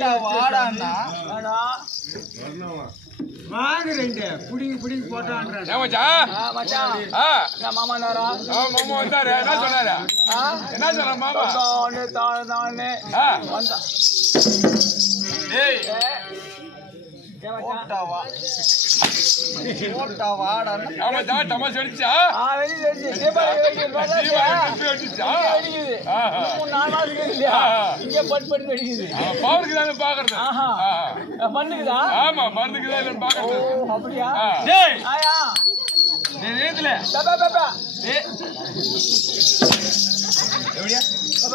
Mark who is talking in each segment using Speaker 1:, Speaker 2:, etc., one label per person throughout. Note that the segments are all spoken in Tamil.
Speaker 1: போட்டா வாடான்னா
Speaker 2: வாங்க ரெண்டு. புடிங்கி புடிங்கி
Speaker 1: நான் மாமா நேரா
Speaker 3: ஆ, மாமா வந்தாரு. என்ன சொன்னாரு?
Speaker 1: ஆ?
Speaker 3: என்ன சொன்ன மாமா?
Speaker 1: தானே தானே தானே.
Speaker 3: ஆ.
Speaker 1: வந்தா.
Speaker 3: டேய்
Speaker 1: போட்டா வா போட்டா வாடான்னா
Speaker 3: ஆமா தான் தமாஷ் அடிச்சா?
Speaker 1: ஆ வெளிய வெடிச்சு தீபாவளி வெடிக்குது பார்த்தா
Speaker 3: தீபாவளி திருப்பி அடிச்சா
Speaker 1: வெடிக்குது
Speaker 3: ஆஹா.
Speaker 1: மூணு நாலு மாசத்துக்கு இல்லையா
Speaker 3: ஆஹா.
Speaker 1: இங்க பட் பட் வெடிக்குது
Speaker 3: பவருக்கு தானே பாக்குறது?
Speaker 1: அப்படியா?
Speaker 3: ஆ.
Speaker 1: டேய். ஆயா.
Speaker 3: டேய் நேத்துல.
Speaker 1: பாப்பா பாப்பா
Speaker 3: டேய். எப்படியா?
Speaker 1: சொல்ல.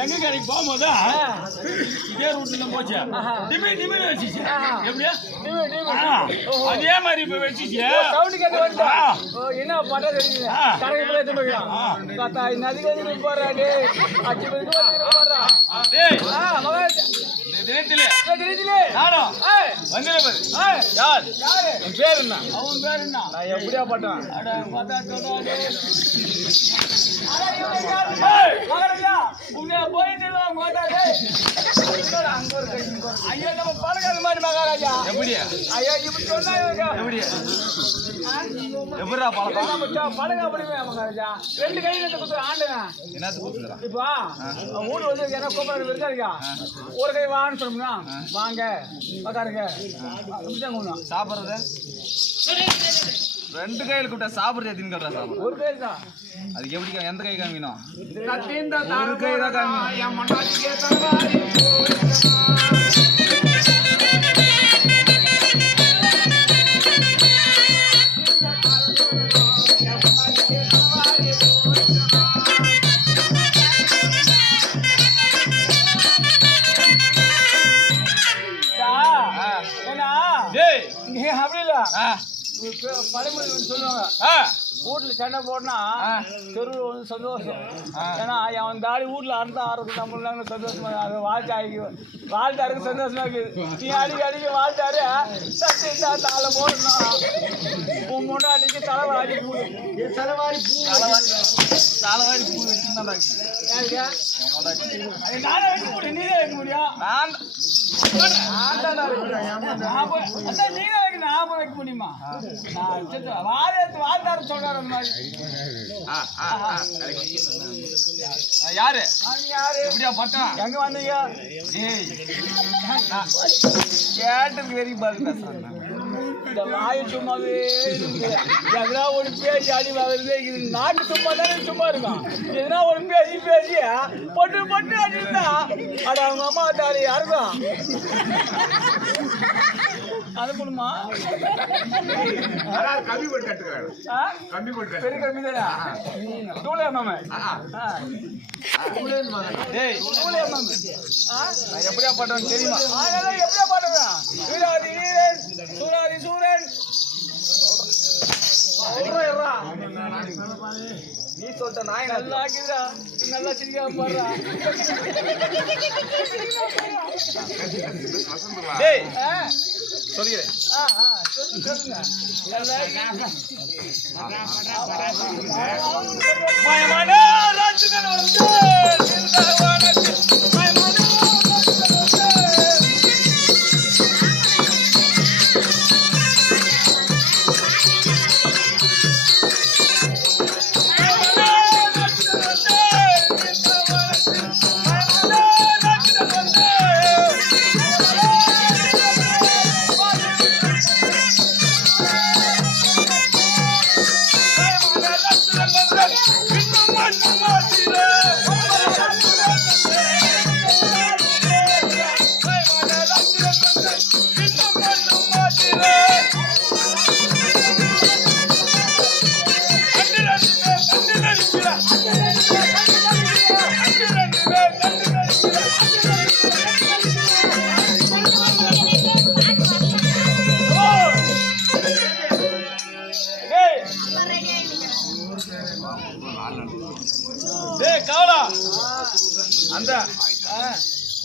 Speaker 3: எங்க கடைக்கு போகும்போது இதே ரூட்ல போச்சு. டிமி டிமின்னு வச்சுச்சு. எப்படியா அதே மாதிரி இப்ப வச்சுச்சு.
Speaker 1: சவுண்ட் கேட்டு என்ன பண்ண தெரியுது. கடைக்கு போய் எடுத்து போய்க்கலாம் தாத்தா அச்சு
Speaker 3: தினத்திலே
Speaker 1: தெரியுதுலே
Speaker 3: நானும்.
Speaker 1: ஏய்.
Speaker 3: யார்? உன் பேர் என்ன?
Speaker 1: அவன் பேர் என்ன?
Speaker 3: நான் எப்படியா பட்டேன்.
Speaker 1: ஐயா நம்ம மாதிரி மகாராஜா.
Speaker 3: எப்படியா?
Speaker 1: ஐயா இப்படி சொன்னா
Speaker 3: எப்படியா? எப்படிடா பழக்கம்?
Speaker 1: மகாராஜா ரெண்டு கையில இருந்து குத்து ஆண்டுங்க.
Speaker 3: என்னத்து கூப்பிடுறா
Speaker 1: இப்போ மூணு வந்து என்ன கூப்பிடுறது இருக்காருக்கா ஒரு கை வான்னு சொன்னோம்னா வாங்க உக்காருங்க. அப்படிதான் கூப்பிடணும்.
Speaker 3: சாப்பிடுறது? ரெண்டு கையில் கூப்பிட்டா சாப்பிடுறது எத்தனை கட்டுறா சாப்பிடுற
Speaker 1: ஒரு கை தான்.
Speaker 3: அதுக்கு எப்படி எந்த கை காமிக்கணும்? ஒரு கை தான் காமிக்கணும்.
Speaker 1: நீ அப்படி இல்ல
Speaker 3: ஆ.
Speaker 1: பழமொழி வந்து சொல்லுவாங்க. வீட்டுல சண்டை போடனா. தெருவில் வந்து சந்தோஷம். ஏன்னா அவன் தாடி வீட்டுல அறுத்த ஆறுது நம்ம சந்தோஷமா அது வாழ்க்கை ஆகி வாழ்த்தாருக்கு சந்தோஷமா இருக்குது. நீ அடிக்க அடிக்க வாழ்த்தாரு சட்டி தாள போடணும். உன் முன்னாடிக்கு தலைவாரி பூ தலைவாரி பூ.
Speaker 3: தலைவாரி பூ.
Speaker 1: வைக்க முடியும் வைக்க முடியும் வைக்க முடியுமா நான் சொல்றாரு
Speaker 3: யாரு எப்படியா பட்டம்
Speaker 1: எங்க வந்தீங்க
Speaker 3: ஏய் நான் கேட்டதுக்கு
Speaker 1: இந்த சும்மாவே. எதனா ஒரு பேசி அடி வாங்குறது இது நாக்கு சும்மா தானே சும்மா இருக்கும். எதனா ஒரு பேசி பேசி பொட்டு பொட்டு அடிந்தா அட அவங்க அம்மா தாரி யாருக்கும் அனுப்பணுமா
Speaker 4: அதாவது கம்மி போட்டு கட்டுக்கிறாரு
Speaker 1: ஆ?
Speaker 4: கம்மி போட்டு
Speaker 1: பெரிய கம்மி தானே? டூலே மாமே டேய். டூலே மாமே நான் எப்படியா பாட்டுவேன் தெரியுமா? அதெல்லாம் எப்படியா. நீ சொல்லிட்ட நாய் நல்லா ஆக்கிதுடா நல்லா சிரிக்காம பாடுறா டேய் சொல்லிக்கிறேன் சொல்லுங்க. அந்த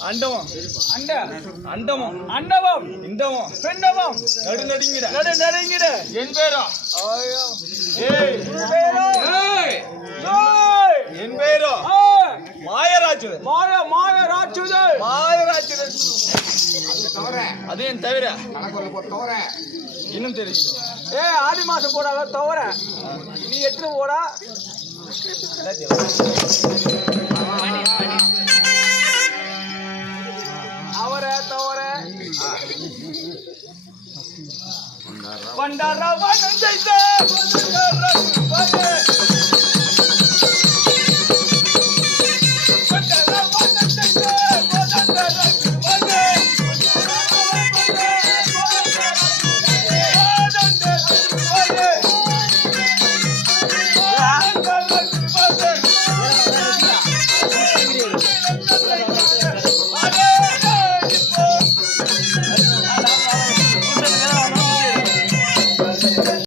Speaker 1: அண்டவம். அண்ட அண்டமும் அண்டவம். இண்டவம். பிண்டவம். நடு நடுங்கிட. நடு நடுங்கிட. என் பேரா? என் பேரோ? மாயராஜு மாய மாயராஜுது மாயராஜுது அதையும் தவிர இன்னும் தெரியும். ஏ ஆடி மாசம் போடாத தவிர நீ எத்தனை போடா? பண்டாரவன் செய்த